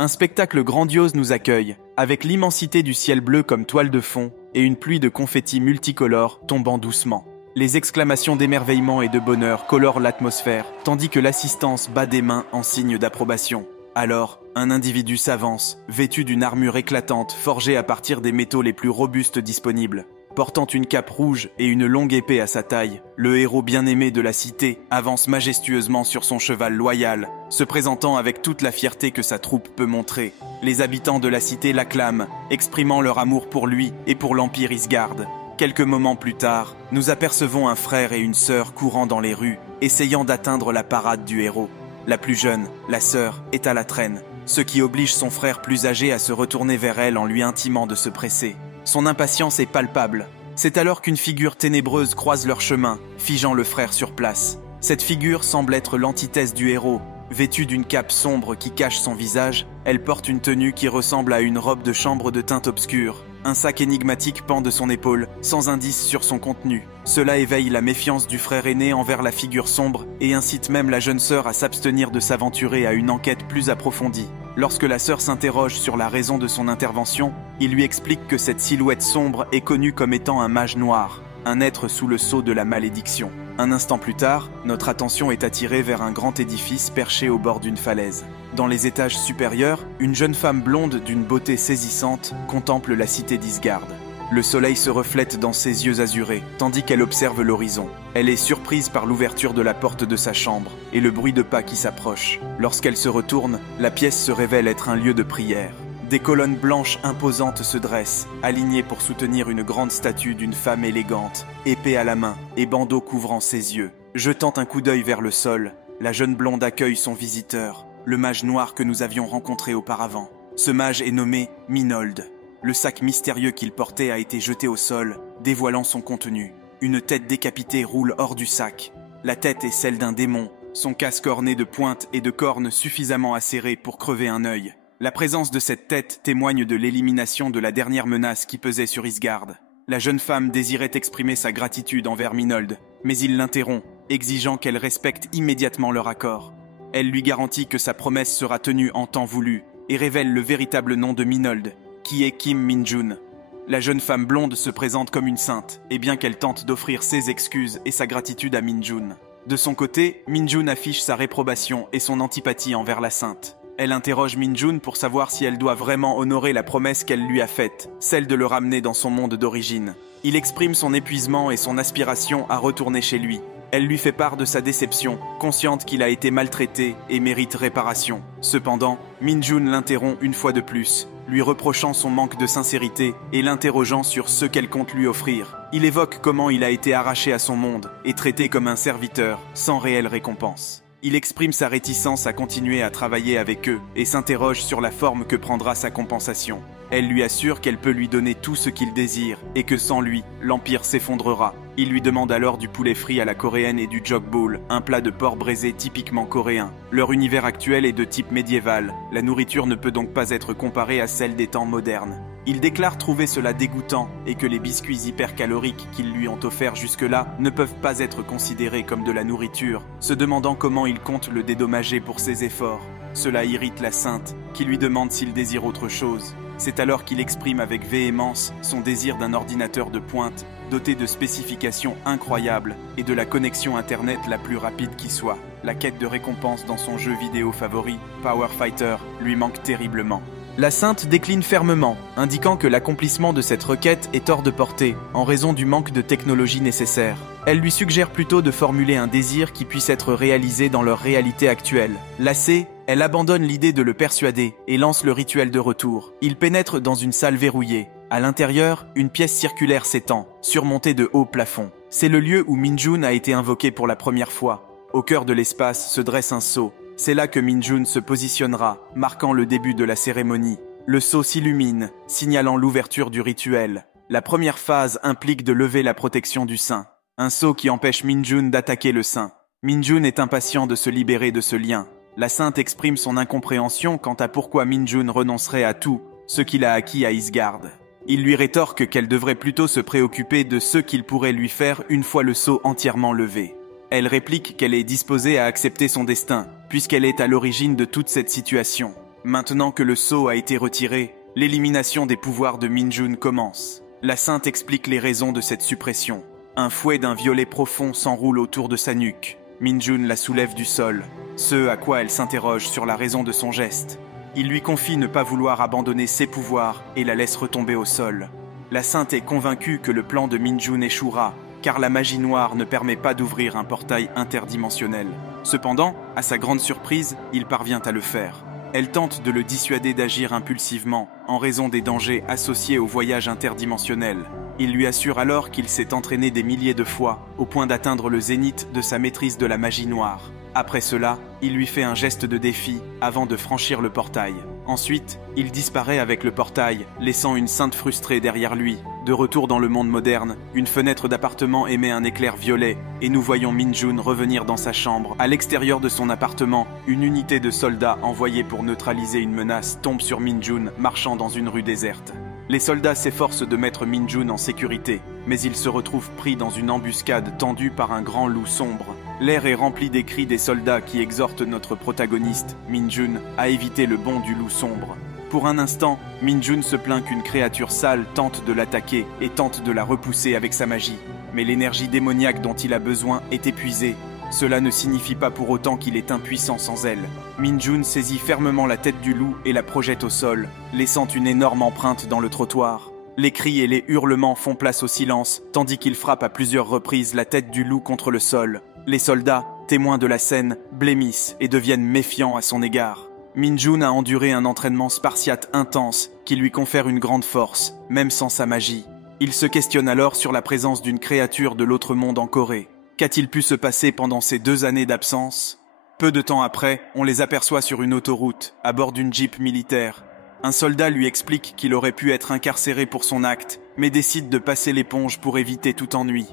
Un spectacle grandiose nous accueille, avec l'immensité du ciel bleu comme toile de fond et une pluie de confettis multicolores tombant doucement. Les exclamations d'émerveillement et de bonheur colorent l'atmosphère, tandis que l'assistance bat des mains en signe d'approbation. Alors, un individu s'avance, vêtu d'une armure éclatante forgée à partir des métaux les plus robustes disponibles. Portant une cape rouge et une longue épée à sa taille, le héros bien-aimé de la cité avance majestueusement sur son cheval loyal, se présentant avec toute la fierté que sa troupe peut montrer. Les habitants de la cité l'acclament, exprimant leur amour pour lui et pour l'Empire Isgard. Quelques moments plus tard, nous apercevons un frère et une sœur courant dans les rues, essayant d'atteindre la parade du héros. La plus jeune, la sœur, est à la traîne, ce qui oblige son frère plus âgé à se retourner vers elle en lui intimant de se presser. Son impatience est palpable. C'est alors qu'une figure ténébreuse croise leur chemin, figeant le frère sur place. Cette figure semble être l'antithèse du héros. Vêtue d'une cape sombre qui cache son visage, elle porte une tenue qui ressemble à une robe de chambre de teinte obscure. Un sac énigmatique pend de son épaule, sans indice sur son contenu. Cela éveille la méfiance du frère aîné envers la figure sombre et incite même la jeune sœur à s'abstenir de s'aventurer à une enquête plus approfondie. Lorsque la sœur s'interroge sur la raison de son intervention, il lui explique que cette silhouette sombre est connue comme étant un mage noir, un être sous le sceau de la malédiction. Un instant plus tard, notre attention est attirée vers un grand édifice perché au bord d'une falaise. Dans les étages supérieurs, une jeune femme blonde d'une beauté saisissante contemple la cité d'Isgard. Le soleil se reflète dans ses yeux azurés, tandis qu'elle observe l'horizon. Elle est surprise par l'ouverture de la porte de sa chambre et le bruit de pas qui s'approchent. Lorsqu'elle se retourne, la pièce se révèle être un lieu de prière. Des colonnes blanches imposantes se dressent, alignées pour soutenir une grande statue d'une femme élégante, épée à la main et bandeau couvrant ses yeux. Jetant un coup d'œil vers le sol, la jeune blonde accueille son visiteur, le mage noir que nous avions rencontré auparavant. Ce mage est nommé Minold. Le sac mystérieux qu'il portait a été jeté au sol, dévoilant son contenu. Une tête décapitée roule hors du sac. La tête est celle d'un démon, son casque orné de pointes et de cornes suffisamment acérées pour crever un œil. La présence de cette tête témoigne de l'élimination de la dernière menace qui pesait sur Isgard. La jeune femme désirait exprimer sa gratitude envers Minold, mais il l'interrompt, exigeant qu'elle respecte immédiatement leur accord. Elle lui garantit que sa promesse sera tenue en temps voulu et révèle le véritable nom de Minold, qui est Kim Min-jun. La jeune femme blonde se présente comme une sainte, et bien qu'elle tente d'offrir ses excuses et sa gratitude à Min-jun. De son côté, Min-jun affiche sa réprobation et son antipathie envers la sainte. Elle interroge Min-jun pour savoir si elle doit vraiment honorer la promesse qu'elle lui a faite, celle de le ramener dans son monde d'origine. Il exprime son épuisement et son aspiration à retourner chez lui. Elle lui fait part de sa déception, consciente qu'il a été maltraité et mérite réparation. Cependant, Min-jun l'interrompt une fois de plus, lui reprochant son manque de sincérité et l'interrogeant sur ce qu'elle compte lui offrir. Il évoque comment il a été arraché à son monde et traité comme un serviteur, sans réelle récompense. Il exprime sa réticence à continuer à travailler avec eux et s'interroge sur la forme que prendra sa compensation. Elle lui assure qu'elle peut lui donner tout ce qu'il désire et que sans lui, l'Empire s'effondrera. Il lui demande alors du poulet frit à la coréenne et du jokbal, un plat de porc braisé typiquement coréen. Leur univers actuel est de type médiéval. La nourriture ne peut donc pas être comparée à celle des temps modernes. Il déclare trouver cela dégoûtant et que les biscuits hypercaloriques qu'ils lui ont offerts jusque-là ne peuvent pas être considérés comme de la nourriture, se demandant comment il compte le dédommager pour ses efforts. Cela irrite la sainte, qui lui demande s'il désire autre chose. C'est alors qu'il exprime avec véhémence son désir d'un ordinateur de pointe, doté de spécifications incroyables et de la connexion internet la plus rapide qui soit. La quête de récompense dans son jeu vidéo favori, Power Fighter, lui manque terriblement. La sainte décline fermement, indiquant que l'accomplissement de cette requête est hors de portée, en raison du manque de technologie nécessaire. Elle lui suggère plutôt de formuler un désir qui puisse être réalisé dans leur réalité actuelle. Lassée, elle abandonne l'idée de le persuader et lance le rituel de retour. Il pénètre dans une salle verrouillée. À l'intérieur, une pièce circulaire s'étend, surmontée de hauts plafonds. C'est le lieu où Min-jun a été invoqué pour la première fois. Au cœur de l'espace se dresse un sceau. C'est là que Min-jun se positionnera, marquant le début de la cérémonie. Le sceau s'illumine, signalant l'ouverture du rituel. La première phase implique de lever la protection du sein. Un sceau qui empêche Min-jun d'attaquer le sein. Min-jun est impatient de se libérer de ce lien. La sainte exprime son incompréhension quant à pourquoi Min-jun renoncerait à tout ce qu'il a acquis à Isgard. Il lui rétorque qu'elle devrait plutôt se préoccuper de ce qu'il pourrait lui faire une fois le sceau entièrement levé. Elle réplique qu'elle est disposée à accepter son destin, puisqu'elle est à l'origine de toute cette situation. Maintenant que le sceau a été retiré, l'élimination des pouvoirs de Min-Jun commence. La sainte explique les raisons de cette suppression. Un fouet d'un violet profond s'enroule autour de sa nuque. Min-Jun la soulève du sol, ce à quoi elle s'interroge sur la raison de son geste. Il lui confie ne pas vouloir abandonner ses pouvoirs et la laisse retomber au sol. La sainte est convaincue que le plan de Min-Jun échouera, car la magie noire ne permet pas d'ouvrir un portail interdimensionnel. Cependant, à sa grande surprise, il parvient à le faire. Elle tente de le dissuader d'agir impulsivement, en raison des dangers associés au voyage interdimensionnel. Il lui assure alors qu'il s'est entraîné des milliers de fois, au point d'atteindre le zénith de sa maîtrise de la magie noire. Après cela, il lui fait un geste de défi, avant de franchir le portail. Ensuite, il disparaît avec le portail, laissant une sainte frustrée derrière lui. De retour dans le monde moderne, une fenêtre d'appartement émet un éclair violet, et nous voyons Min-Jun revenir dans sa chambre. À l'extérieur de son appartement, une unité de soldats envoyée pour neutraliser une menace tombe sur Min-Jun, marchant dans une rue déserte. Les soldats s'efforcent de mettre Min-Jun en sécurité, mais il se retrouve pris dans une embuscade tendue par un grand loup sombre. L'air est rempli des cris des soldats qui exhortent notre protagoniste, Min-Jun, à éviter le bond du loup sombre. Pour un instant, Min-Jun se plaint qu'une créature sale tente de l'attaquer et tente de la repousser avec sa magie. Mais l'énergie démoniaque dont il a besoin est épuisée. Cela ne signifie pas pour autant qu'il est impuissant sans elle. Min-Jun saisit fermement la tête du loup et la projette au sol, laissant une énorme empreinte dans le trottoir. Les cris et les hurlements font place au silence, tandis qu'il frappe à plusieurs reprises la tête du loup contre le sol. Les soldats, témoins de la scène, blêmissent et deviennent méfiants à son égard. Min-Jun a enduré un entraînement spartiate intense qui lui confère une grande force, même sans sa magie. Il se questionne alors sur la présence d'une créature de l'autre monde en Corée. Qu'a-t-il pu se passer pendant ces 2 années d'absence ? Peu de temps après, on les aperçoit sur une autoroute, à bord d'une Jeep militaire. Un soldat lui explique qu'il aurait pu être incarcéré pour son acte, mais décide de passer l'éponge pour éviter tout ennui.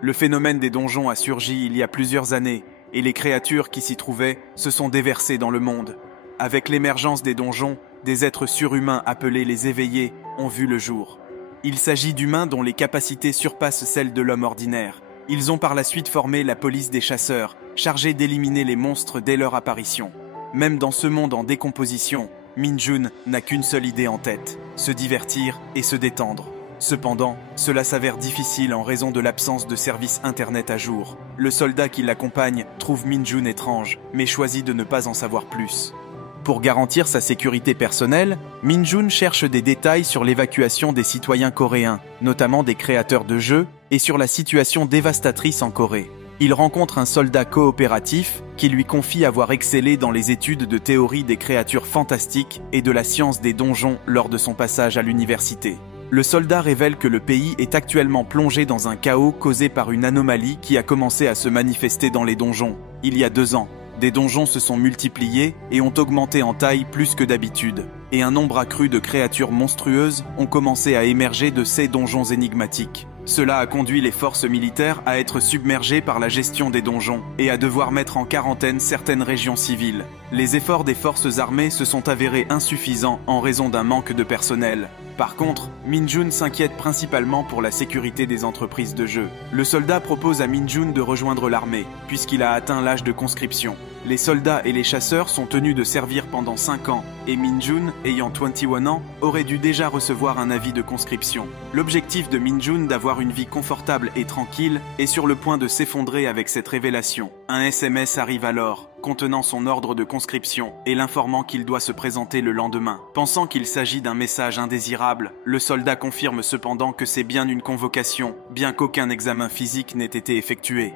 Le phénomène des donjons a surgi il y a plusieurs années, et les créatures qui s'y trouvaient se sont déversées dans le monde. Avec l'émergence des donjons, des êtres surhumains appelés les éveillés ont vu le jour. Il s'agit d'humains dont les capacités surpassent celles de l'homme ordinaire. Ils ont par la suite formé la police des chasseurs, chargée d'éliminer les monstres dès leur apparition. Même dans ce monde en décomposition, Min-Jun n'a qu'une seule idée en tête, se divertir et se détendre. Cependant, cela s'avère difficile en raison de l'absence de service internet à jour. Le soldat qui l'accompagne trouve Min-Jun étrange, mais choisit de ne pas en savoir plus. Pour garantir sa sécurité personnelle, Min-Jun cherche des détails sur l'évacuation des citoyens coréens, notamment des créateurs de jeux, et sur la situation dévastatrice en Corée. Il rencontre un soldat coopératif qui lui confie avoir excellé dans les études de théorie des créatures fantastiques et de la science des donjons lors de son passage à l'université. Le soldat révèle que le pays est actuellement plongé dans un chaos causé par une anomalie qui a commencé à se manifester dans les donjons, il y a 2 ans. Des donjons se sont multipliés et ont augmenté en taille plus que d'habitude, et un nombre accru de créatures monstrueuses ont commencé à émerger de ces donjons énigmatiques. Cela a conduit les forces militaires à être submergées par la gestion des donjons et à devoir mettre en quarantaine certaines régions civiles. Les efforts des forces armées se sont avérés insuffisants en raison d'un manque de personnel. Par contre, Min-Jun s'inquiète principalement pour la sécurité des entreprises de jeux. Le soldat propose à Min-Jun de rejoindre l'armée, puisqu'il a atteint l'âge de conscription. Les soldats et les chasseurs sont tenus de servir pendant 5 ans, et Min-Jun, ayant 21 ans, aurait dû déjà recevoir un avis de conscription. L'objectif de Min-Jun d'avoir une vie confortable et tranquille est sur le point de s'effondrer avec cette révélation. Un SMS arrive alors, contenant son ordre de conscription et l'informant qu'il doit se présenter le lendemain. Pensant qu'il s'agit d'un message indésirable, le soldat confirme cependant que c'est bien une convocation, bien qu'aucun examen physique n'ait été effectué.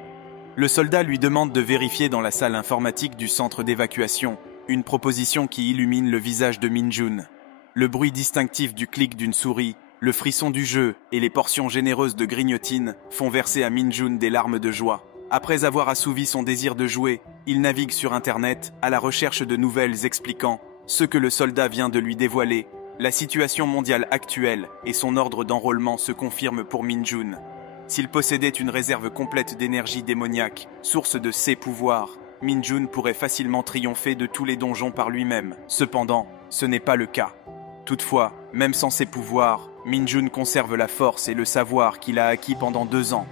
Le soldat lui demande de vérifier dans la salle informatique du centre d'évacuation, une proposition qui illumine le visage de Min-Jun. Le bruit distinctif du clic d'une souris, le frisson du jeu et les portions généreuses de grignotine font verser à Min-Jun des larmes de joie. Après avoir assouvi son désir de jouer, il navigue sur Internet à la recherche de nouvelles expliquant ce que le soldat vient de lui dévoiler. La situation mondiale actuelle et son ordre d'enrôlement se confirment pour Min-Jun. S'il possédait une réserve complète d'énergie démoniaque, source de ses pouvoirs, Min-Jun pourrait facilement triompher de tous les donjons par lui-même. Cependant, ce n'est pas le cas. Toutefois, même sans ses pouvoirs, Min-Jun conserve la force et le savoir qu'il a acquis pendant 2 ans.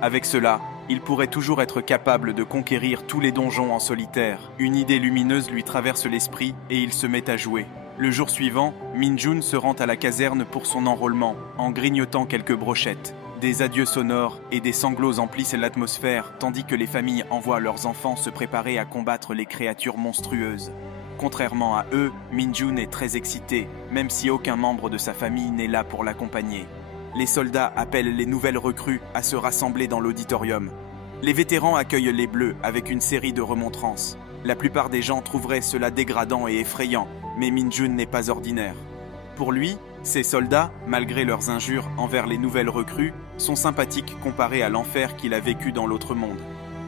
Avec cela, Il pourrait toujours être capable de conquérir tous les donjons en solitaire. Une idée lumineuse lui traverse l'esprit et il se met à jouer. Le jour suivant, Min-jun se rend à la caserne pour son enrôlement, en grignotant quelques brochettes. Des adieux sonores et des sanglots emplissent l'atmosphère, tandis que les familles envoient leurs enfants se préparer à combattre les créatures monstrueuses. Contrairement à eux, Min-jun est très excité, même si aucun membre de sa famille n'est là pour l'accompagner. Les soldats appellent les nouvelles recrues à se rassembler dans l'auditorium. Les vétérans accueillent les bleus avec une série de remontrances. La plupart des gens trouveraient cela dégradant et effrayant, mais Min-jun n'est pas ordinaire. Pour lui, ces soldats, malgré leurs injures envers les nouvelles recrues, sont sympathiques comparés à l'enfer qu'il a vécu dans l'autre monde.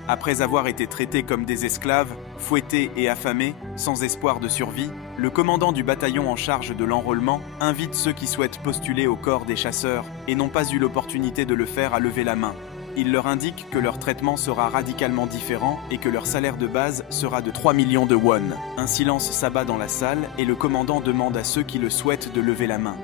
Après avoir été traités comme des esclaves, fouettés et affamés, sans espoir de survie, le commandant du bataillon en charge de l'enrôlement invite ceux qui souhaitent postuler au corps des chasseurs et n'ont pas eu l'opportunité de le faire à lever la main. Il leur indique que leur traitement sera radicalement différent et que leur salaire de base sera de 3 millions de won. Un silence s'abat dans la salle et le commandant demande à ceux qui le souhaitent de lever la main.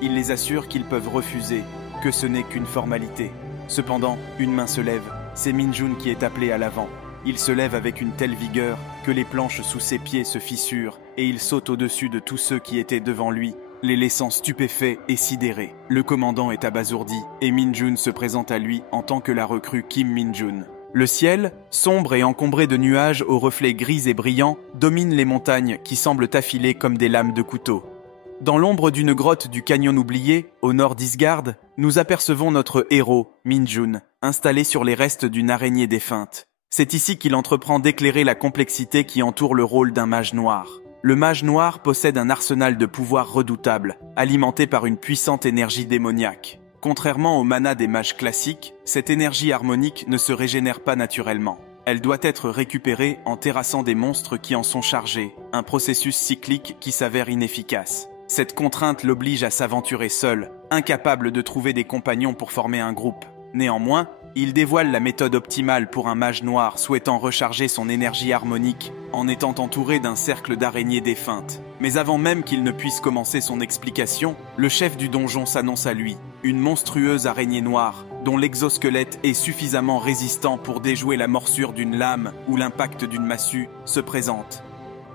Il les assure qu'ils peuvent refuser, que ce n'est qu'une formalité. Cependant, une main se lève. C'est Min-jun qui est appelé à l'avant. Il se lève avec une telle vigueur que les planches sous ses pieds se fissurent et il saute au-dessus de tous ceux qui étaient devant lui, les laissant stupéfaits et sidérés. Le commandant est abasourdi et Min-jun se présente à lui en tant que la recrue Kim Min-jun. Le ciel, sombre et encombré de nuages aux reflets gris et brillants, domine les montagnes qui semblent affilées comme des lames de couteau. Dans l'ombre d'une grotte du canyon oublié, au nord d'Isgard, nous apercevons notre héros, Min-jun, installé sur les restes d'une araignée défunte. C'est ici qu'il entreprend d'éclairer la complexité qui entoure le rôle d'un mage noir. Le mage noir possède un arsenal de pouvoirs redoutables, alimenté par une puissante énergie démoniaque. Contrairement au mana des mages classiques, cette énergie harmonique ne se régénère pas naturellement. Elle doit être récupérée en terrassant des monstres qui en sont chargés, un processus cyclique qui s'avère inefficace. Cette contrainte l'oblige à s'aventurer seul, incapable de trouver des compagnons pour former un groupe. Néanmoins, il dévoile la méthode optimale pour un mage noir souhaitant recharger son énergie harmonique en étant entouré d'un cercle d'araignées défuntes. Mais avant même qu'il ne puisse commencer son explication, le chef du donjon s'annonce à lui, une monstrueuse araignée noire, dont l'exosquelette est suffisamment résistant pour déjouer la morsure d'une lame ou l'impact d'une massue, se présente.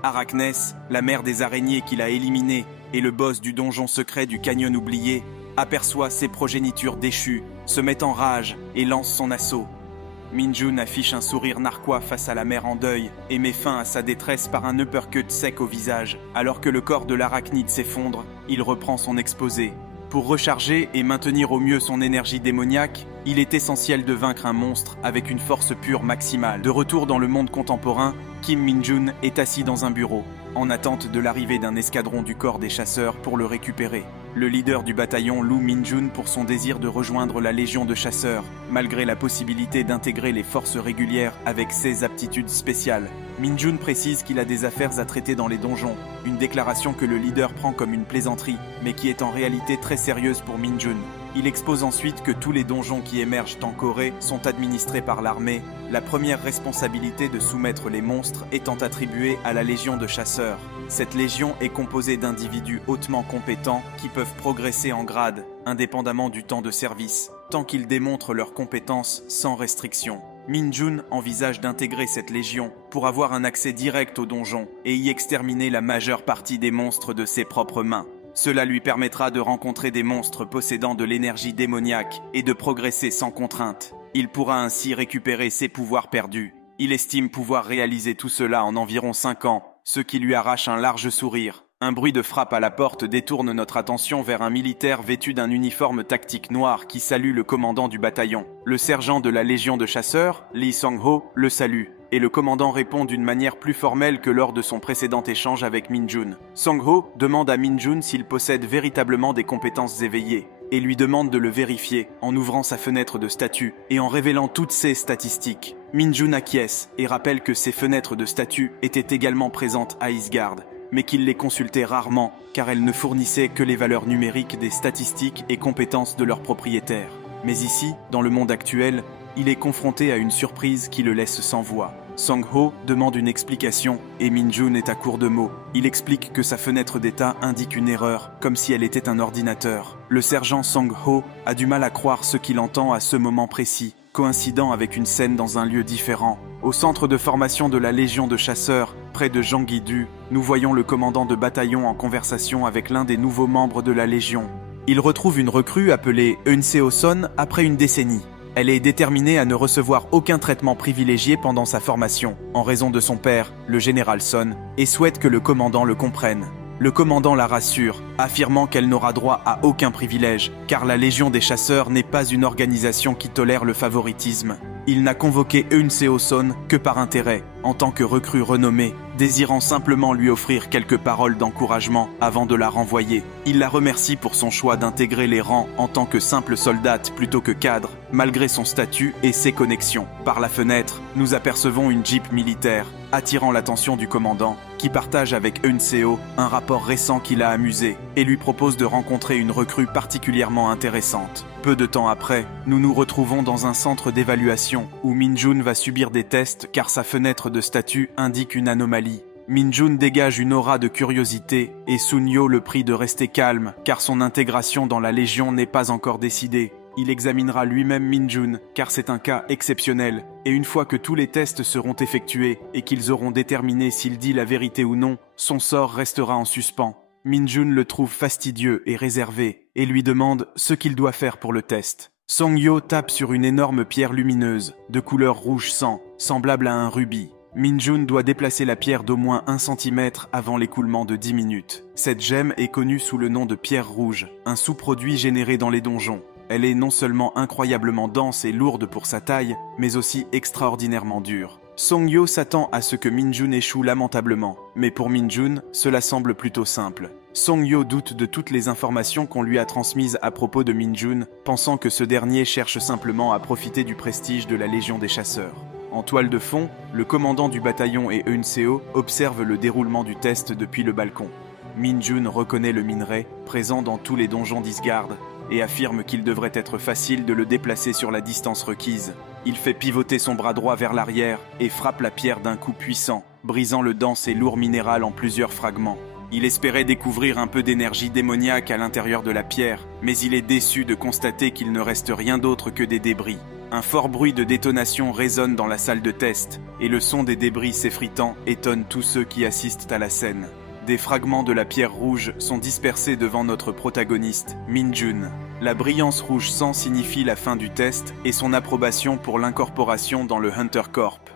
Arachnès, la mère des araignées qu'il a éliminées et le boss du donjon secret du canyon oublié, aperçoit ses progénitures déchues, se met en rage et lance son assaut. Min-jun affiche un sourire narquois face à la mère en deuil et met fin à sa détresse par un uppercut sec au visage. Alors que le corps de l'arachnide s'effondre, il reprend son exposé. Pour recharger et maintenir au mieux son énergie démoniaque, il est essentiel de vaincre un monstre avec une force pure maximale. De retour dans le monde contemporain, Kim Min-jun est assis dans un bureau, en attente de l'arrivée d'un escadron du corps des chasseurs pour le récupérer. Le leader du bataillon loue Min-jun pour son désir de rejoindre la légion de chasseurs, malgré la possibilité d'intégrer les forces régulières avec ses aptitudes spéciales. Min-jun précise qu'il a des affaires à traiter dans les donjons, une déclaration que le leader prend comme une plaisanterie, mais qui est en réalité très sérieuse pour Min-jun. Il expose ensuite que tous les donjons qui émergent en Corée sont administrés par l'armée, la première responsabilité de soumettre les monstres étant attribuée à la Légion de chasseurs. Cette légion est composée d'individus hautement compétents qui peuvent progresser en grade, indépendamment du temps de service, tant qu'ils démontrent leurs compétences sans restriction. Min-jun envisage d'intégrer cette légion pour avoir un accès direct au donjon et y exterminer la majeure partie des monstres de ses propres mains. Cela lui permettra de rencontrer des monstres possédant de l'énergie démoniaque et de progresser sans contrainte. Il pourra ainsi récupérer ses pouvoirs perdus. Il estime pouvoir réaliser tout cela en environ 5 ans, ce qui lui arrache un large sourire. Un bruit de frappe à la porte détourne notre attention vers un militaire vêtu d'un uniforme tactique noir qui salue le commandant du bataillon. Le sergent de la Légion de chasseurs, Lee Sang-ho, le salue, et le commandant répond d'une manière plus formelle que lors de son précédent échange avec Min-jun. Sang-ho demande à Min-jun s'il possède véritablement des compétences éveillées, et lui demande de le vérifier en ouvrant sa fenêtre de statut et en révélant toutes ses statistiques. Min-jun acquiesce et rappelle que ces fenêtres de statut étaient également présentes à Isgard, mais qu'il les consultait rarement car elles ne fournissaient que les valeurs numériques des statistiques et compétences de leurs propriétaires. Mais ici, dans le monde actuel, il est confronté à une surprise qui le laisse sans voix. Sang-ho demande une explication et Min-jun est à court de mots. Il explique que sa fenêtre d'état indique une erreur, comme si elle était un ordinateur. Le sergent Sang-ho a du mal à croire ce qu'il entend à ce moment précis, coïncidant avec une scène dans un lieu différent. Au centre de formation de la Légion de chasseurs, près de Janggi-do, nous voyons le commandant de bataillon en conversation avec l'un des nouveaux membres de la Légion. Il retrouve une recrue appelée Eun Seo-son après une décennie. Elle est déterminée à ne recevoir aucun traitement privilégié pendant sa formation, en raison de son père, le général Son, et souhaite que le commandant le comprenne. Le commandant la rassure, affirmant qu'elle n'aura droit à aucun privilège, car la Légion des chasseurs n'est pas une organisation qui tolère le favoritisme. Il n'a convoqué Eun Seo-son que par intérêt, en tant que recrue renommée, désirant simplement lui offrir quelques paroles d'encouragement avant de la renvoyer. Il la remercie pour son choix d'intégrer les rangs en tant que simple soldate plutôt que cadre, malgré son statut et ses connexions. Par la fenêtre, nous apercevons une jeep militaire, attirant l'attention du commandant, qui partage avec Eun Seo un rapport récent qui l'a amusé et lui propose de rencontrer une recrue particulièrement intéressante. Peu de temps après, nous nous retrouvons dans un centre d'évaluation où Min-jun va subir des tests car sa fenêtre de statut indique une anomalie. Min-jun dégage une aura de curiosité et Sun-yo le prie de rester calme car son intégration dans la Légion n'est pas encore décidée. Il examinera lui-même Min-jun car c'est un cas exceptionnel et une fois que tous les tests seront effectués et qu'ils auront déterminé s'il dit la vérité ou non, son sort restera en suspens. Min-jun le trouve fastidieux et réservé et lui demande ce qu'il doit faire pour le test. Song-yo tape sur une énorme pierre lumineuse, de couleur rouge sang, semblable à un rubis. Min-jun doit déplacer la pierre d'au moins 1 cm avant l'écoulement de 10 minutes. Cette gemme est connue sous le nom de pierre rouge, un sous-produit généré dans les donjons. Elle est non seulement incroyablement dense et lourde pour sa taille, mais aussi extraordinairement dure. Song-yo s'attend à ce que Min-jun échoue lamentablement, mais pour Min-jun, cela semble plutôt simple. Song-yo doute de toutes les informations qu'on lui a transmises à propos de Min-jun, pensant que ce dernier cherche simplement à profiter du prestige de la Légion des chasseurs. En toile de fond, le commandant du bataillon et Eun Seo observent le déroulement du test depuis le balcon. Min-jun reconnaît le minerai, présent dans tous les donjons d'Isgard, et affirme qu'il devrait être facile de le déplacer sur la distance requise. Il fait pivoter son bras droit vers l'arrière et frappe la pierre d'un coup puissant, brisant le dense et lourd minéral en plusieurs fragments. Il espérait découvrir un peu d'énergie démoniaque à l'intérieur de la pierre, mais il est déçu de constater qu'il ne reste rien d'autre que des débris. Un fort bruit de détonation résonne dans la salle de test, et le son des débris s'effritant étonne tous ceux qui assistent à la scène. Des fragments de la pierre rouge sont dispersés devant notre protagoniste, Min-jun. La brillance rouge sang signifie la fin du test et son approbation pour l'incorporation dans le Hunter Corp.